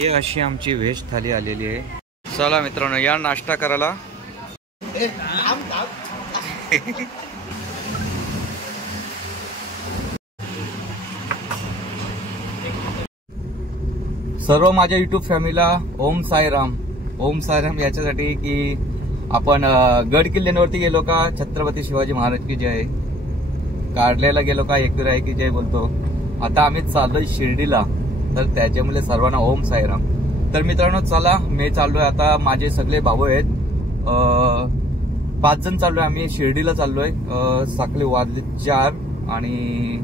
ही अशी आमची व्हेज थाली आलेली आहे। चला मित्रांनो या नाश्ता करायला। सर्व माझ्या युट्यूब फॅमिलीला ओम साईराम। ओम साईराम याच्यासाठी की आपण गड किल्ल्यांवरती गेलो का छत्रपती शिवाजी महाराज की जय, काढलेला गेलो का एकविरा की जय बोलतो। आता आम्ही चाललोय शिर्डीला, तर त्याच्यामुळे सर्वांना ओम साईराम। तर मित्रांनो चला मी चाललोय आता, माझे सगळे भाऊ आहेत 5 जण चाललोय आम्ही शिर्डीला चाललोय। सकाळी वाजले 4 आणि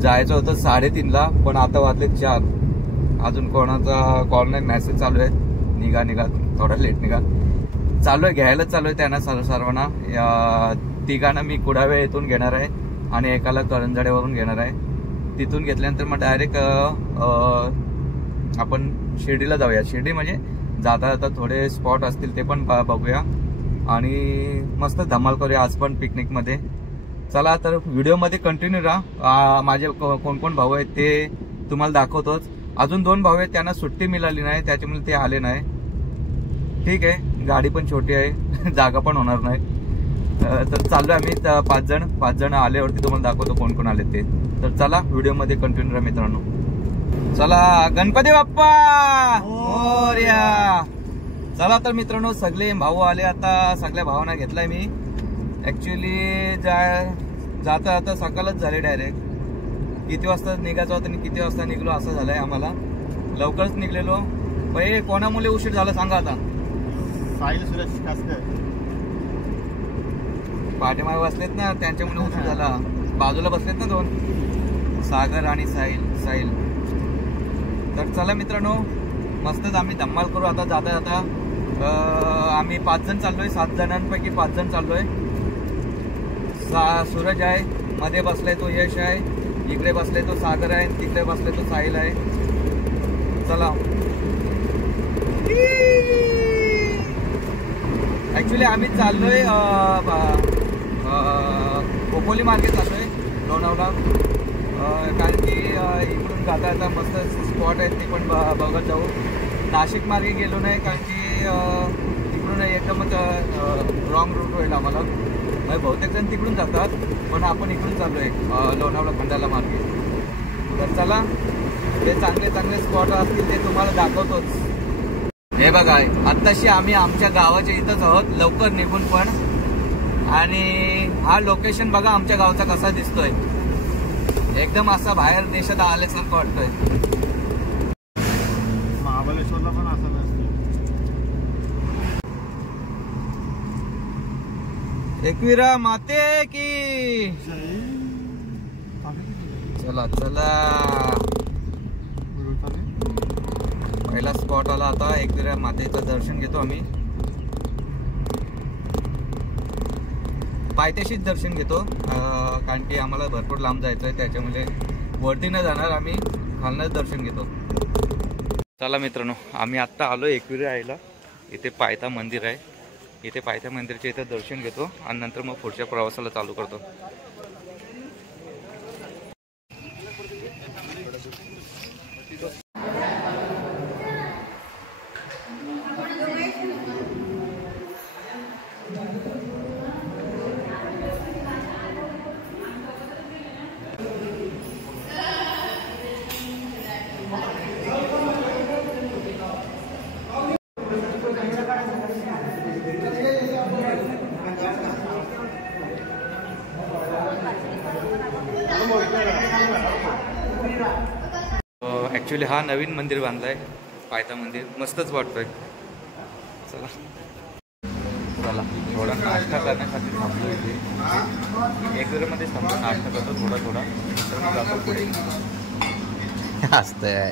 जायचं होतं 3:30ला, पण आता वाजले 4। अजून कोणाचा कॉल नाही, मेसेज चालू आहे निघा थोडा लेट निघा। चालू आहे घ्यायला चालू आहे त्यांना सर्वांना। तिघांना मी कुडावे येथून घेणार आहे आणि एकाला करंजाड्यावरून घेणार आहे। तिथून घेतल्यानंतर मग डायरेक्ट आपण शिर्डीला जाऊया। शिर्डी म्हणजे जाता जाता थोडे स्पॉट असतील ते पण बघूया आणि मस्त धमाल करूया आज पण पिकनिक मध्ये। चला तर व्हिडिओ मध्ये कंटिन्यू राहा। माझे कोण कोण भाऊ आहेत ते तुम्हाला दाखवतोच। अजून 2 भाऊ आहेत त्यांना सुट्टी मिळाली नाही, त्याच्यामुळे ते आले नाही। ठीक आहे, गाडी पण छोटी आहे, जागा पण होणार नाही। तर चाललोय आम्ही 5 जण आल्यावरती तुम्हाला दाखवतो कोण कोण आले ते। तर चला व्हिडिओ मध्ये कंटिन्यू राहा मित्रांनो। चला गणपती बाप्पा मोरया। चला तर मित्रांनो सगळे भाऊ आले आता, सगळ्या भावांना घेतलाय मी। ऍक्च्युली जाता जाता सकाळच झाले, डायरेक्ट किती वाजता निघायचं होतं आणि किती वाजता निघलो असं झालंय आम्हाला। लवकरच निघलेलो, पण कोणामुळे उशीर झाला सांगा आता? साहिल सुरेश कासकर पाठीमागे बसलेत ना त्यांच्यामुळे उशीर झाला। बाजूला बसलेत ना 2, सागर आणि साहिल। तर चला मित्रांनो मस्तच आम्ही धम्माल करू आता जाता जाता। आम्ही 5 जण चाललोय, 7 जणांपैकी 5 जण चाललोय। सूरज आहे, मध्ये बसलाय तो यश आहे, इकडे बसलाय तो सागर आहे, तिकडे बसलाय तो साहिल आहे। चला ऍक्च्युली आम्ही चाललोय खोपोली मार्गे चाललोय लोणावळा, कारण की इकडून जाता येता मस्त स्पॉट आहेत ते पण बघत जाऊ। नाशिक मार्गे गेलो नाही कारण की तिकडून एकदमच रॉंग रूट होईल आम्हाला। बहुतेक जण तिकडून जातात पण आपण इकडून चाललोय लोणावळा खंडाला मार्गे। तर चला ते चांगले स्पॉट असतील ते तुम्हाला दाखवतोच। हे बघा आत्ताशी आम्ही आमच्या गावाच्या इथंच आहोत, लवकर निघून पण। आणि हा लोकेशन बघा आमच्या गावचा कसा दिसतोय, एकदम असा बाहेर देशात आल्यासारखं वाटतोय। महाबळेश्वरला पण असं नसतं। एकविरा माते की चला चला पहिला स्पॉट आला आता। एकविरा मातेचं दर्शन घेतो आम्ही, पायथ्याशीच दर्शन घेतो कारण की आम्हाला भरपूर लांब जायचं आहे, त्याच्यामुळे वरती न जाणार आम्ही, खालनच दर्शन घेतो। चला मित्रांनो आम्ही आत्ता आलो एकविरा आईला। इथे पायथा मंदिर आहे, इथे पायथा मंदिरच्या इथे दर्शन घेतो आणि नंतर मग पुढच्या प्रवासाला चालू करतो। ॲक्च्युली हा नवीन मंदिर बांधलाय, पायथा मंदिर, मस्तच वाटतोय। चला चला थोडा नाश्ता करण्यासाठी थांबलो इथे एकविरामध्ये थांबून नाश्ता करतो थोडा तर मग जातो पुढे। असतंय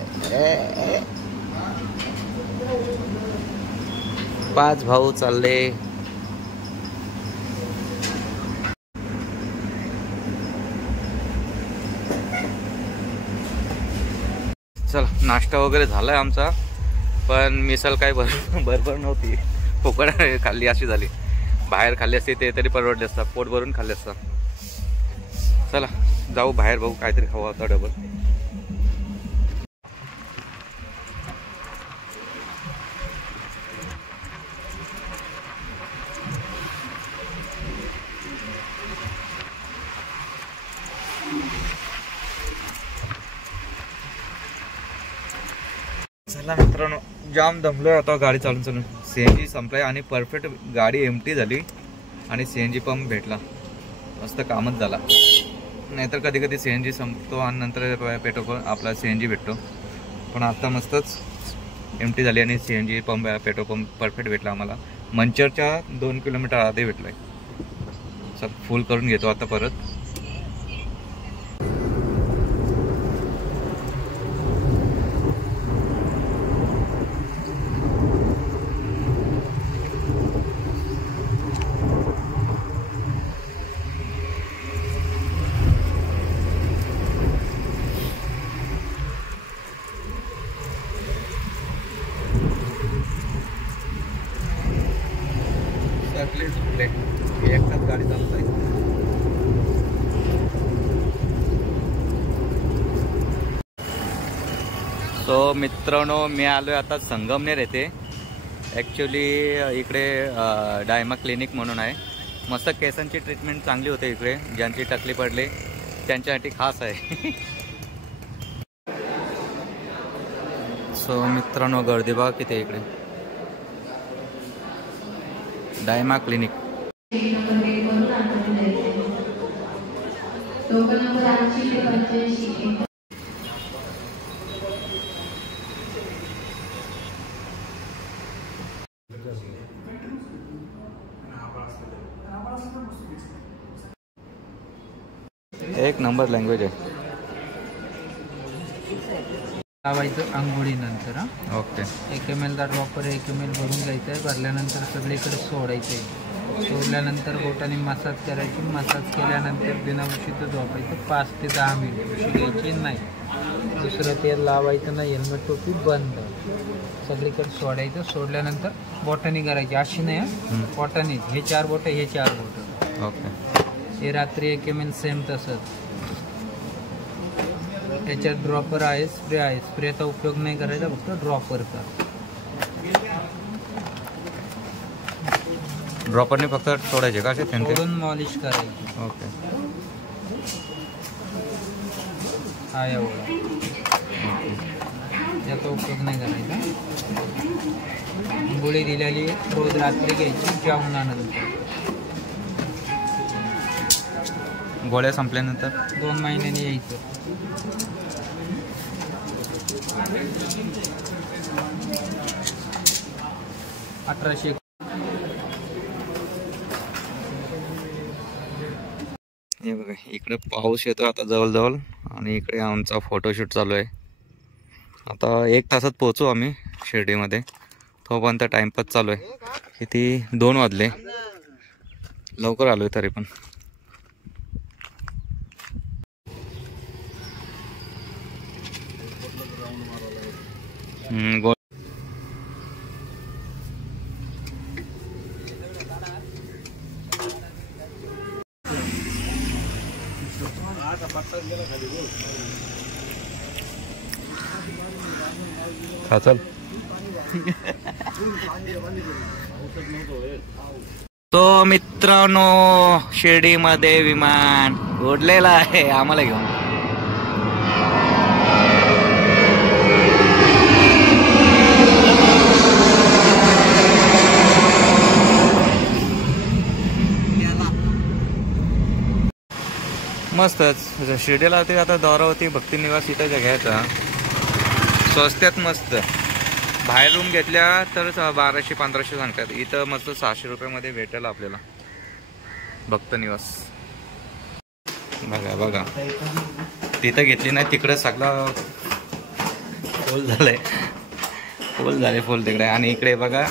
5 भाऊ चालले। चल नाश्ता वगैरे झालाय आमचा, पण मिसल काय बरोबर नव्हती, फुकट खाल्ली अशी झाली। बाहेर खाल्ली असते ते तरी परवडले असता, पोट भरून खाल्ले असता। चला जाऊ बाहेर, बघू काहीतरी खाऊ आता डबल। चला मित्रांनो, जाम दमलोय आता गाडी चालून चालून. CNG संपलाय आणि परफेक्ट गाडी एम्प्टी झाली आणि CNG पंप भेटला. मस्त कामच झाला. नाहीतर कधी कधी CNG संपतो आणि नंतर पेट्रोल आपला CNG भेटतो. पण आता मस्तच एम्प्टी झाली आणि CNG pump petrol pump perfect भेटला आम्हाला. मंचरच्या 2 किलोमीटर आधी भेटलाय. चल फुल करून घेतो आता परत. एकटाच गाडी चालत आहे. सो मित्रांनो, मी आलोय आता संगमनेर येथे. ॲक्च्युली इकडे डायमा क्लिनिक म्हणून आहे. मस्त केसांची ट्रीटमेंट चांगली होते इकडे. ज्यांची टकली पडली त्यांच्यासाठी खास आहे. सो मित्रांनो, गर्दी बघा किती इकडे. डायमा क्लिनिक. एक नंबर लँग्वेज आहे. लावायचं आंघोळीनंतर. ओके. 1 ml चा ड्रॉपर 1 ml भरून घ्यायचं आहे. भरल्यानंतर सगळीकडे सोडायचं आहे. सोडल्यानंतर बोटाने मसाज करायची. मसाज केल्यानंतर बिना उशीचं झोपायचं 5 ते 10 मिनिट. उशी घ्यायची नाही. दुसरं तेल लावायचं नाही. हेल्मेट टोपी बंद. सगळीकडे सोडायचं. सोडल्यानंतर बोटाने करायची. अशी नाही, बोटाने. हे 4 बोटं, हे 4 बोटं. ओके. हे रात्री 1 ml सेम तसंच. याच्यात ड्रॉपर आहे, स्प्रे आहे. स्प्रेचा उपयोग नाही करायचा, फक्त ड्रॉपरचा. ड्रॉपरने फक्त सोडायचे का? सोडून मॉलिश करायची. ओके. हा एवढा. याचा उपयोग नाही करायचा. गोळी दिलेली रोज रात्री घ्यायची जेवणानंतर. गोळ्या संपल्यानंतर 2 महिन्यांनी यायचं. $1800. हे बघा, इकडे पाऊस येतो आता जवळजवळ आणि इकडे आमचा फोटोशूट चालू आहे. आता 1 तासात पोहोचू आम्ही शिर्डीमध्ये. तोपर्यंत टाइमपास चालू आहे. किती 2 वाजले. लवकर आलो आहे तरी पण. चल. तो मित्रांनो, शिर्डीमध्ये विमान उडलेला आहे आम्हाला घेऊन. मस्तच. शिर्डीला ते आता दौरावती भक्तिनिवास इथं घ्यायचा. स्वस्त्यात मस्त. बाहेर रूम घेतल्या तर 1200-1500 सांगतात. इथं मस्त 600 रुपयामध्ये भेटेल आपल्याला भक्तनिवास. बघा बघा, तिथं घेतली नाही, तिकडं सगळं फुल झालंय. फुल तिकडे. आणि इकडे बघा,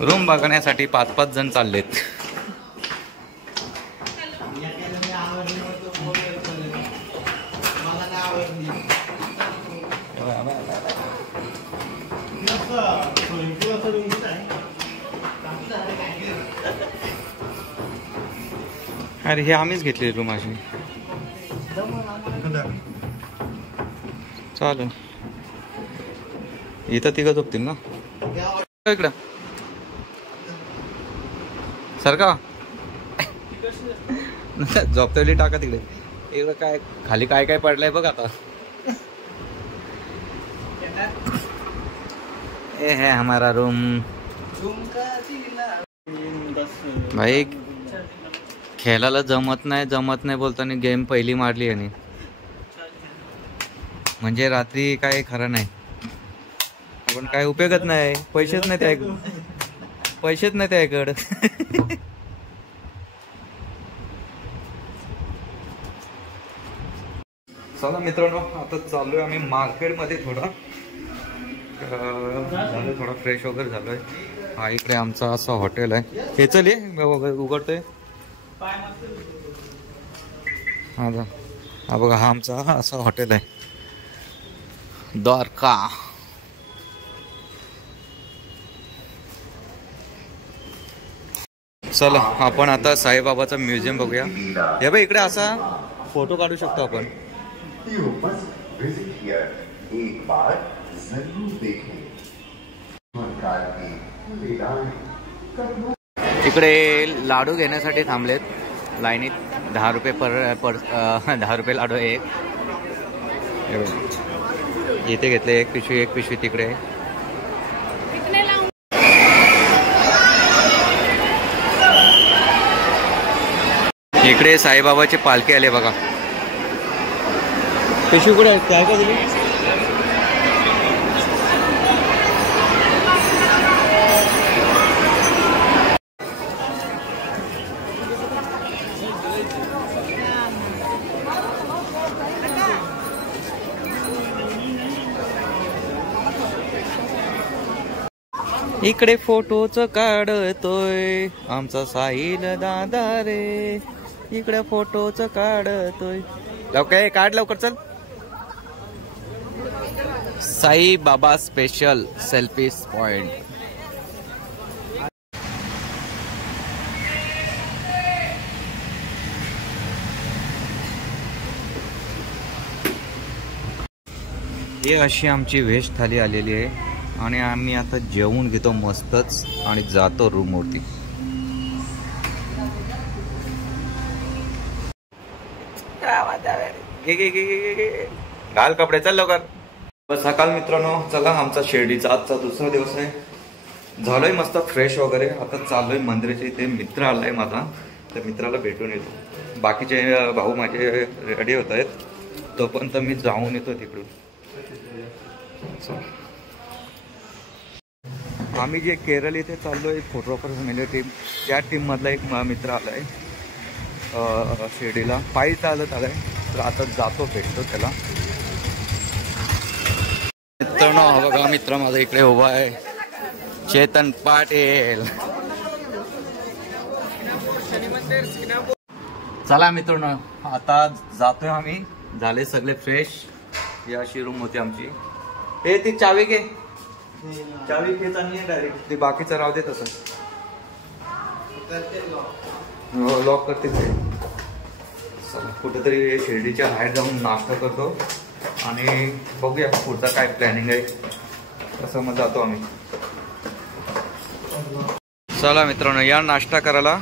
रूम बघण्यासाठी 5-5 जण चाललेत. अरे हे आम्हीच घेतली रूम अशी. चालेल. इथं 3 झोपतील ना. इकडं सारखा झोपतेली टाका तिकडे. इकडं काय खाली काय काय पडलंय बघ आता. ये है हमारा रूम। भाई खेळायला जमत नाही बोलताना गेम पहिली मारली आणि म्हणजे रात्री काय खरं नाही, पण काय उपयोगच नाही, पैसेच नाही त्याकडं चला मित्रांनो, आता चाललोय आम्ही मार्केटमध्ये थोडं फ्रेश वगैरे झालोय। हा इकडे आमचा असं हॉटेल आहे, हे चल ये उघडतोय। हा बघा, हा आमचा असं हॉटेल आहे द्वारका। चला आपण आता साईबाबाचा म्युझियम बघूया। हे बघ इकडे असा फोटो काढू शकतो आपण। इकडे लाडू घेण्यासाठी थांबलेत लाईनीत, 10 रुपये पर 10 रुपये लाडू एक। इथे घेतले एक पिशवी तिकडे। इकडे साईबाबाची पालखी आली बघा। पिशवी कुठे काय का दिली? इकडे फोटोच काढतोय आमचा साहिल दादा रे, इकडे फोटोच काढतोय। लवकर काढ, लवकर चल। Sai Baba special selfie point. ही अशी आमची व्हेज थाली आलेली आहे आणि आम्ही आता जेवून घेतो मस्तच आणि जातो रूम वरती। घाल कपडे, चल लवकर। सकाळ मित्रांनो, चला आमचा शिर्डीचा आजचा दुसरा दिवस आहे। झालोय मस्त फ्रेश वगैरे, आता चाललोय मंदिराच्या इथे। मित्र आलाय माझा, त्या मित्राला भेटून येतो। बाकीचे भाऊ माझे रेडी होत आहेत, तोपर्यंत मी जाऊन येतो तिकडून। आम्ही जे केरळ इथे चाललोय फोटोग्राफर फॅमिली टीम, त्या टीम मधला एक मित्र आलाय शिर्डीला, पायी चालत आलाय। तर आता जातो, भेटतो त्याला। मित्रांनो बघा, मित्र माझा इकडे उभा आहे, चेतन पाटील। चला मित्रांनो, आता जातोय आम्ही, झाले सगळे फ्रेश। ही अशी रूम होती आमची। हे ती चावी घे, चावी घेत आणि डायरेक्ट ते बाकीचं राहू दे तसं, लॉक करते। कुठेतरी शिर्डीच्या बाहेर जाऊन नाश्ता करतो आणि बघूया पुढचा काय प्लॅनिंग आहे, कसं मग जातो आम्ही। चला मित्रांनो, या नाश्ता करायला।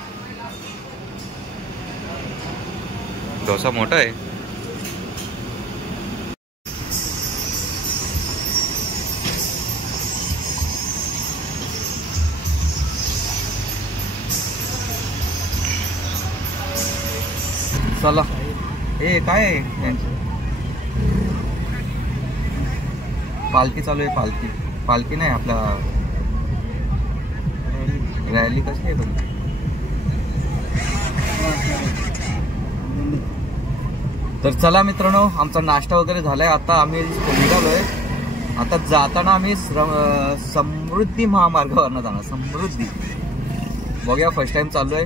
डोसा मोठा आहे। चला, हे काय आहे, पालखी चालू आहे। पालखी नाही, आपला रॅली कशी आहे बघ। तर चला मित्रांनो, आमचा नाश्ता वगैरे झालाय, आता आम्ही निघालोय। आता जाताना आम्ही समृद्धी महामार्गावरनं जाणार। समृद्धी बघूया, फर्स्ट टाइम चाललोय।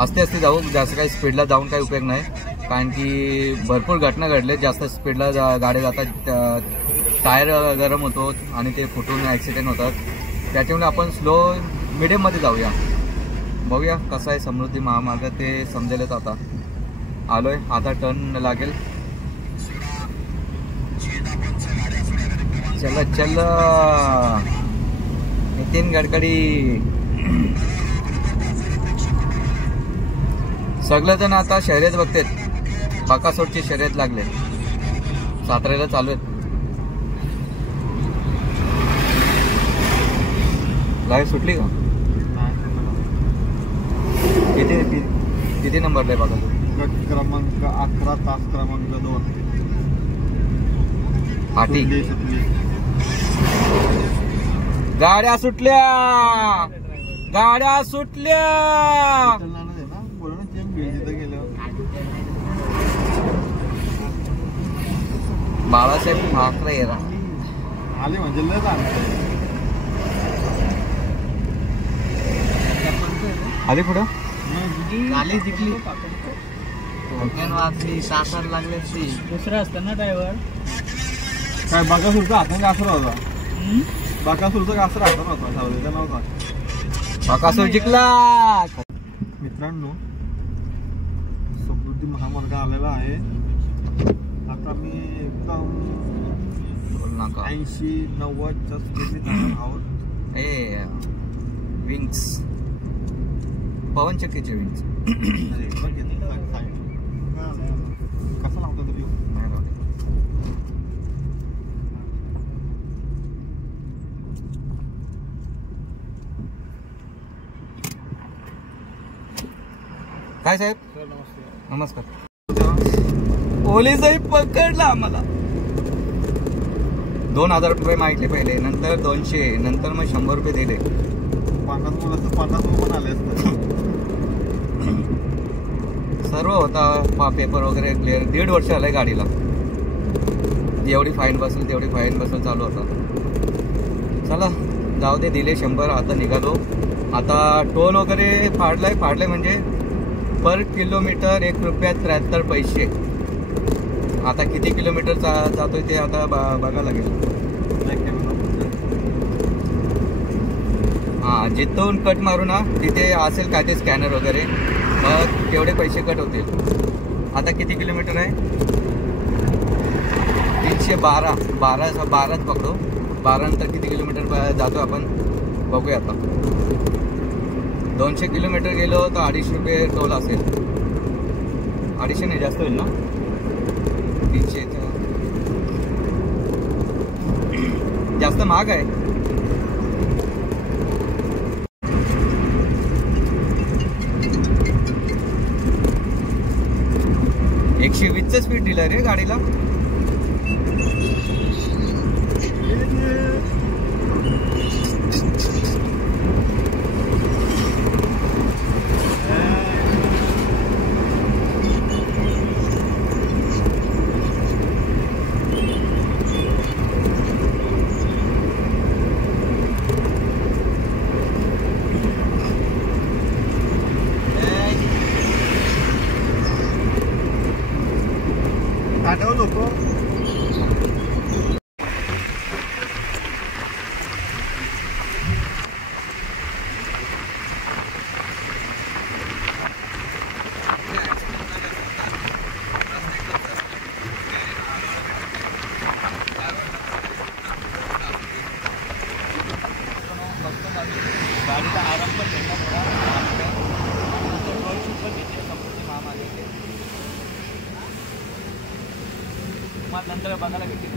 आस्ते जाऊ, जास्त काही स्पीडला जाऊन काही उपयोग नाही, कारण की भरपूर घटना घडले। जास्त स्पीडला गाड्या जातात, टायर गरम होतो आणि ते फुटून ॲक्सिडेंट होतात। त्याच्यामुळे आपण स्लो मिडियममध्ये जाऊया, बघूया कसं आहे समृद्धी महामार्ग, ते समजेलच। आता आलोय, आता टर्न लागेल। चला चला नितीन गडकरी। सगळेजण आता शर्यत बघतात, बाकासोरची शर्यत लागले, साताऱ्याला चालू आहेत। लाईव्ह सुटली का? किती नंबरला आहे बघा तू? गट क्रमांक 11 तास क्रमांक 2 हाटी सुटली. गाड्या सुटल्या गाड्या सुटल्या. बाळासाहेब ठाकरे आले म्हणजे लय आली पुढं आली जिंकली साखर लागले दुसरं असतं ना ड्रायव्हर. काय बाकासूरचा हाताने कासरा होता. बाकासूरचा कासरा हाताने होता. सावलीचा नव्हता. बाकासूर जिंकला. मित्रांनो समृद्धी महामार्ग आलेला आहे. आता मी एकदम 80-90च्या स्पीडने जाणार आहोत. विंग्स पवन चक्कीचे विंग्स. कसा लावतो तरी काय साहेब? नमस्कार. पोलिसही पकडला आम्हाला. 2000 रुपये मागितले पहिले, नंतर 200, नंतर मग 100 रुपये दिले. 50 पण आले असते. सर्व होता पेपर वगैरे क्लिअर. 1.5 वर्ष आलंय गाडीला. जेवढी फाईन बसेल तेवढी फाईन बसेल चालू होता. चला जाऊ दे, दिले 100. आता निघालो. आता टोल वगैरे फाडलाय म्हणजे पर किलोमीटर 1 रुपया 73 पैसे. आता किती किलोमीटर जातोय ते आता बघायला लागेल. हां, जिथून कट मारू ना तिथे असेल काय ते स्कॅनर वगैरे, मग तेवढे पैसे कट होतील. आता किती किलोमीटर आहे? 312च पकडू. 12 नंतर किती किलोमीटर जातो आपण बघूया. आता 200 किलोमीटर गेलो तर 250 रुपये टोल असेल. 250 नाही, जास्त होईल ना. 300 जास्त महाग आहे. एकशे 20चं स्पीड दिलं रे गाडीला. लोक गाडीचा आराम पण घेतला थोडा. समृद्धी महामार्गाचे मग नंतर बघायला भेटेल.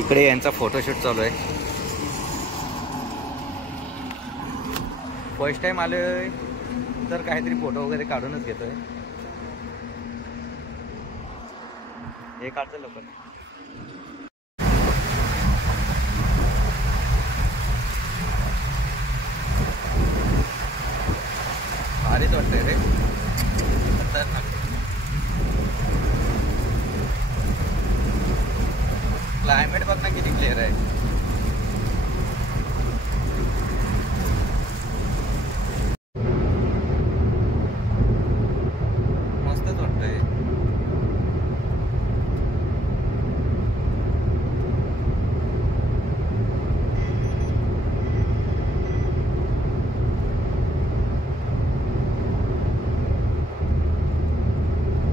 इकडे यांचा फोटोशूट चालू आहे. फर्स्ट टाइम आलोय तर काहीतरी फोटो वगैरे काढूनच घेतोय. हे काढतं लोक. भारीच वाटतंय रे. क्लायमेट बघ ना किती क्लिअर आहे. मस्तच वाटतंय.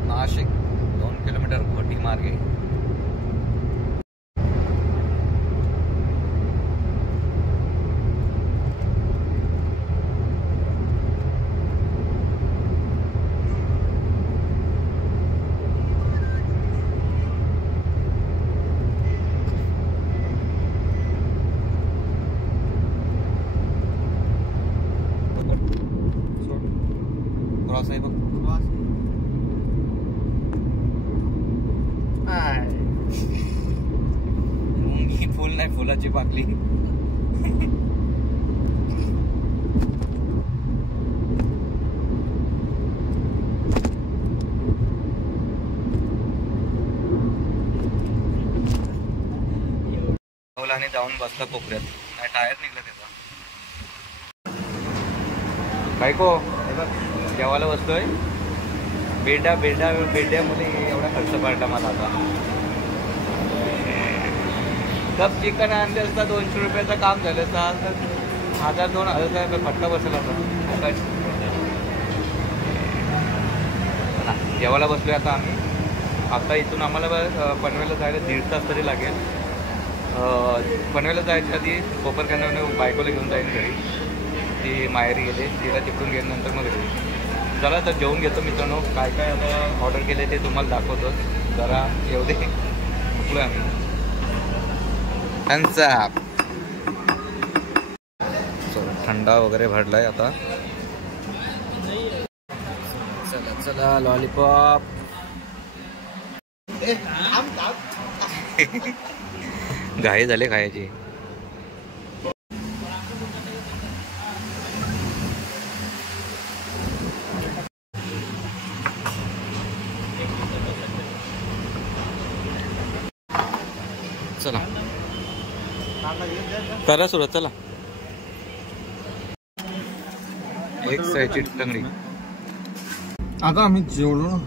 नाशिक 2 किलोमीटर घोटी मार्गे. क्रॉस आहे बघ. मुंगी फुल नाही, फुलाची पाकली. आणि जाऊन बसला कोपऱ्यात. काय टायर निघलं त्याचा. बायको जेवायला बसतोय. बेड्यामध्ये एवढा खर्च पडला मला आता. कप चिकन आणले असता 200 रुपयाचं काम झालं असता. 1000-2000 फटका बसला होता. जेवायला बसलोय आता आम्ही. आता इथून आम्हाला पनवेलला जायला 1.5 तास तरी लागेल. पनवेलला जायच्या आधी कोपरखान्याने बायकोला घेऊन जाईन घरी. ती माहेरी गेले. तिला तिकडून गेल्यानंतर मग घरी. चला तर जेवून घेतो मित्रांनो. काय काय आता ऑर्डर केले ते तुम्हाला दाखवतो. जरा येऊ दे. चुकलो आम्ही. थंडा वगैरे भरलाय आता. चला चला लॉलीपॉप. घाई झाले खायची. चला करा सुरुवात. चला एक साईजची टंगडी. आता आम्ही जेवलो.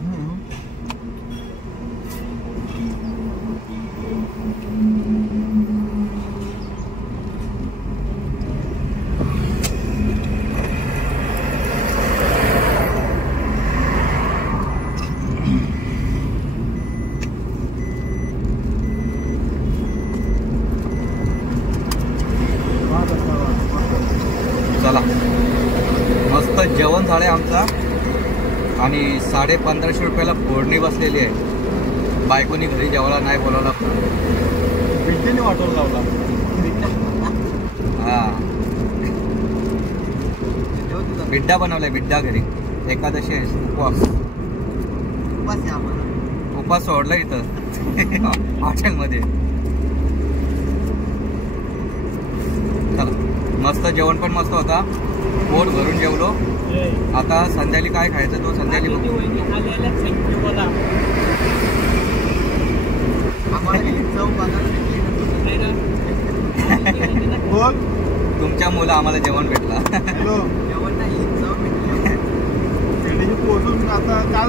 चला मस्त जेवण झालंय आमचा. आणि 1550 रुपयाला फोडणी बसलेली आहे. बायकोनी घरी जेवायला नाही बोलावला. बिड्ड्याने वाटोर लावला. हा बिड्डा बनवलाय. बिड्डा घरी. एकादशी आहे. उपवास सोडला इथं हॉटेलमध्ये. चला मस्त जेवण पण मस्त होता. पोट भरून जेवलो. आता संध्याकाळी काय खायचं तो संध्याकाळी तुमच्या मुलं आम्हाला जेवण भेटला. हॅलो जेवण नाही. पोचून आता काल